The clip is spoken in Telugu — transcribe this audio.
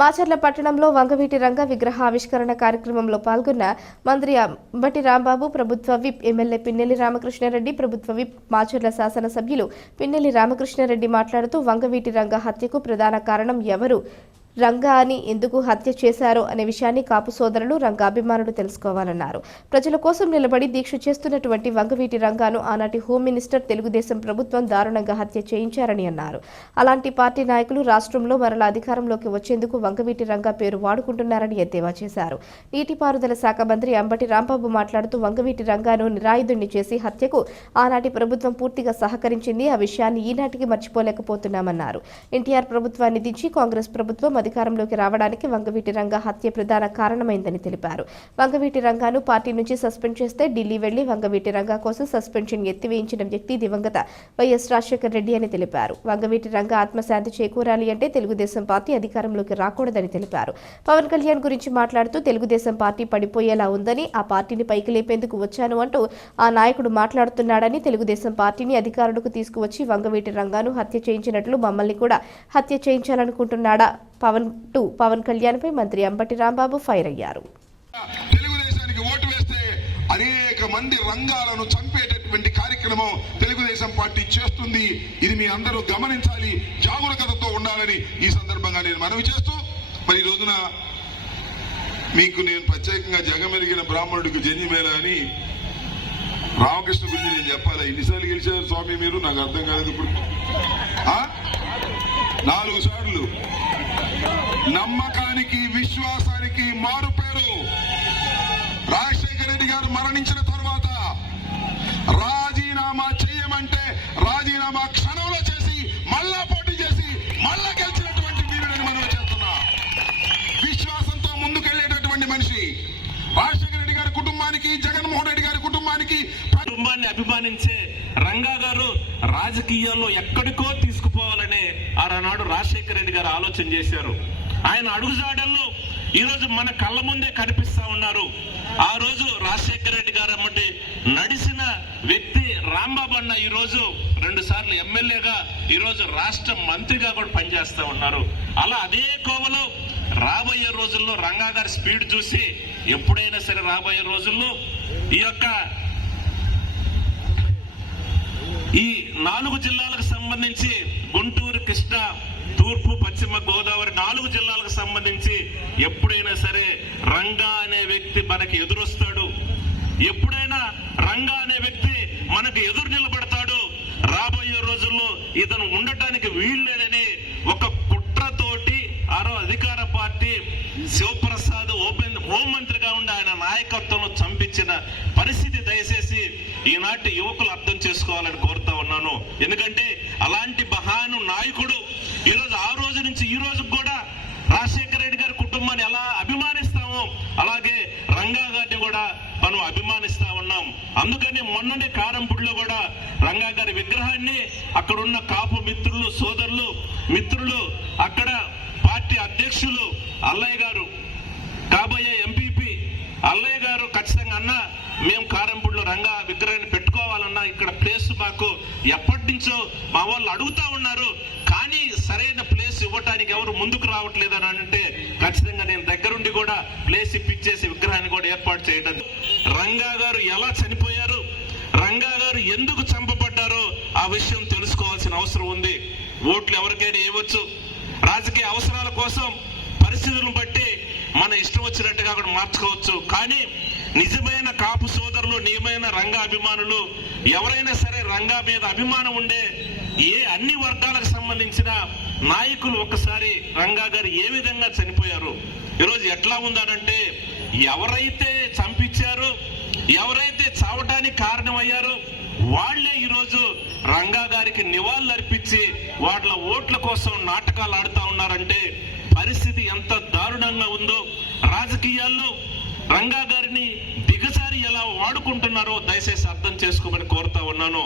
మాచర్ల పట్టణంలో వంగవీటి రంగ విగ్రహ ఆవిష్కరణ కార్యక్రమంలో పాల్గొన్న మంత్రి అంబటి రాంబాబు, ప్రభుత్వ విప్ ఎమ్మెల్యే పిన్నెల్లి రామకృష్ణారెడ్డి, ప్రభుత్వ విప్ మాచర్ల శాసనసభ్యులు పిన్నెల్లి రామకృష్ణారెడ్డి మాట్లాడుతూ వంగవీటి రంగ హత్యకు ప్రధాన కారణం ఎవరు, రంగా అని ఎందుకు హత్య చేశారో అనే విషయాన్ని కాపు సోదరులు, రంగ అభిమానులు తెలుసుకోవాలన్నారు. ప్రజల కోసం నిలబడి దీక్ష చేస్తున్నటువంటి వంగవీటి రంగాను ఆనాటి హోం మినిస్టర్ తెలుగుదేశం ప్రభుత్వం దారుణంగా హత్య చేయించారని అన్నారు. అలాంటి పార్టీ నాయకులు రాష్ట్రంలో మరలా అధికారంలోకి వచ్చేందుకు వంగవీటి రంగా పేరు వాడుకుంటున్నారని ఎద్దేవా చేశారు. నీటిపారుదల శాఖ మంత్రి అంబటి రాంబాబు మాట్లాడుతూ వంగవీటి రంగాను నిరాయుధుణ్ణి చేసి హత్యకు ఆనాటి ప్రభుత్వం పూర్తిగా సహకరించింది. ఆ విషయాన్ని ఈనాటికి మర్చిపోలేకపోతున్నామన్నారు. ఎన్టీఆర్ ప్రభుత్వాన్ని దించి కాంగ్రెస్ ప్రభుత్వం అధికారంలోకి రావడానికి వంగవీటి రంగా హత్య ప్రధాన కారణమైందని తెలిపారు. వంగవీటి రంగాను పార్టీ నుంచి సస్పెండ్ చేస్తే ఢిల్లీ వెళ్లి వంగవీటి రంగా కోసం సస్పెన్షన్ ఎత్తివేయించిన వ్యక్తి దివంగత వైఎస్ రాజశేఖర్ రెడ్డి అని తెలిపారు. వంగవీటి రంగా ఆత్మశాంతి చేకూరాలి అంటే తెలుగుదేశం పార్టీ అధికారంలోకి రాకూడదని తెలిపారు. పవన్ కళ్యాణ్ గురించి మాట్లాడుతూ తెలుగుదేశం పార్టీ పడిపోయేలా ఉందని, ఆ పార్టీని పైకి లేపేందుకు వచ్చాను అంటూ ఆ నాయకుడు మాట్లాడుతున్నాడని, తెలుగుదేశం పార్టీని అధికారులకు తీసుకువచ్చి వంగవీటి రంగాను హత్య చేయించినట్లు మమ్మల్ని కూడా హత్య చేయించాలనుకుంటున్నాడా పవన్ కళ్యాణ్ పై మంత్రి అంబటి రాంబాబు ఫైర్ అయ్యారు. తెలుగుదేశానికి ఓటు వేస్తే అనేక మంది రంగాలను చంపేటటువంటి కార్యక్రమం తెలుగుదేశం పార్టీ చేస్తుంది. ఇది మీ అందరూ గమనించాలి, జాగరూకతతో ఉండాలని ఈ సందర్భంగా నేను మనవి చేస్తూ, మరి ఈ రోజున మీకు నేను ప్రత్యేకంగా జగమెరిగిన బ్రాహ్మణుడికి జన్యమేళ అని రామకృష్ణ గురించి నేను చెప్పాలా? ఎన్నిసార్లు గెలిచారు స్వామి మీరు? నాకు అర్థం కాలేదు. ఇప్పుడు 4 సార్లు. నమ్మకానికి, విశ్వాసానికి మారు పేరు. రాజశేఖర రెడ్డి గారు మరణించిన తర్వాత రాజీనామా చేయమంటే రాజీనామా క్షణంలో చేసి మళ్ళా పోటీ చేసి మళ్ళా గెలిచినటువంటి వీరుడని మనం చేస్తున్నా. విశ్వాసంతో ముందుకెళ్లేటటువంటి మనిషి రాజశేఖర రెడ్డి గారి కుటుంబానికి, జగన్మోహన్ రెడ్డి గారి కుటుంబాన్ని అభిమానించే రంగా గారు రాజకీయాల్లో ఎక్కడికో తీసుకుపోవాలని ఆనాడు రాజశేఖర రెడ్డి గారు ఆలోచన చేశారు. ఆయన అడుగుజాడల్లో ఈరోజు మన కళ్ళ ముందే కనిపిస్తా ఉన్నారు. ఆ రోజు రాజశేఖర రెడ్డి గారు అమ్మటి నడిచిన వ్యక్తి రాంబాబు అన్న ఈరోజు 2 సార్లు ఎమ్మెల్యేగా, ఈరోజు రాష్ట్ర మంత్రిగా కూడా పనిచేస్తా ఉన్నారు. అలా అదే కోవలో రాబోయే రోజుల్లో రంగా గారి స్పీడ్ చూసి ఎప్పుడైనా సరే రాబోయే రోజుల్లో ఈ 4 జిల్లాలకు సంబంధించి గుంటూరు, కృష్ణా, తూర్పు, పశ్చిమ గోదావరి 4 జిల్లాలకు సంబంధించి ఎప్పుడైనా సరే రంగా అనే వ్యక్తి మనకి ఎదురొస్తాడు. ఎప్పుడైనా రంగా అనే వ్యక్తి మనకు ఎదురు నిలబడతాడు. రాబోయే రోజుల్లో ఇతను ఉండటానికి వీల్లేదని ఒక కుట్రతోటి అధికార పార్టీ శివప్రసాద్ హోంమంత్రిగా ఉండి ఆయన నాయకత్వంలో చంపించిన పరిస్థితి దయచేసి ఈనాటి యువకులు అర్థం చేసుకోవాలని కోరుతా ఉన్నాను. ఎందుకంటే అలాంటి మహాను నాయకుడు ఈరోజు ఆ రోజు నుంచి ఈ రోజు కూడా రాజశేఖర రెడ్డి గారి కుటుంబాన్ని ఎలా అభిమానిస్తామో అలాగే రంగా గారిని కూడా మనం అభిమానిస్తా ఉన్నాం. అందుకని మొన్ననే కారంపూడిలో కూడా రంగా గారి విగ్రహాన్ని అక్కడున్న కాపు మిత్రులు, సోదరులు, మిత్రులు, అక్కడ పార్టీ అధ్యక్షులు అల్లయ్య గారు, కాబోయే ఎంపీపీ అల్లయ్య గారు ఖచ్చితంగా అన్న మేము కారంపూడిలో రంగా విగ్రహాన్ని పెట్టుకోవాలన్నా ఇక్కడ ప్లేస్ మాకు ఎప్పటి నుంచో మా వాళ్ళు అడుగుతా ఉన్నారు, కానీ సరైన ప్లేస్ ఇవ్వటానికి ఎవరు ముందుకు రావట్లేదు అని అంటే ఖచ్చితంగా నేను దగ్గరుండి కూడా ప్లేస్ ఇప్పించేసి విగ్రహాన్ని కూడా ఏర్పాటు చేయడం. రంగా గారు ఎలా చనిపోయారు, రంగా గారు ఎందుకు చంపబడ్డారో ఆ విషయం తెలుసుకోవాల్సిన అవసరం ఉంది. ఓట్లు ఎవరికైనా ఇవ్వచ్చు, రాజకీయ అవసరాల కోసం పరిస్థితులను బట్టి మన ఇష్టం వచ్చినట్టుగా కూడా మార్చుకోవచ్చు. కానీ నిజమైన కాపు సోదరులు, నిజమైన రంగా అభిమానులు ఎవరైనా సరే రంగా మీద అభిమానం ఉండే అన్ని వర్గాలకు సంబంధించిన నాయకులు ఒక్కసారి రంగా గారు ఏ విధంగా చనిపోయారు, ఈరోజు ఎట్లా ఉందానంటే ఎవరైతే చంపించారో, ఎవరైతే చావటానికి కారణమయ్యారో వాళ్లే ఈరోజు రంగా గారికి నివాళులు అర్పించి వాళ్ళ ఓట్ల కోసం నాటకాలు ఆడుతా ఉన్నారంటే పరిస్థితి ఎంత దారుణంగా ఉందో. రాజకీయాల్లో రంగా గారిని దిగజారి ఎలా వాడుకుంటున్నారో దయచేసి అర్థం చేసుకోమని కోరుతా ఉన్నాను.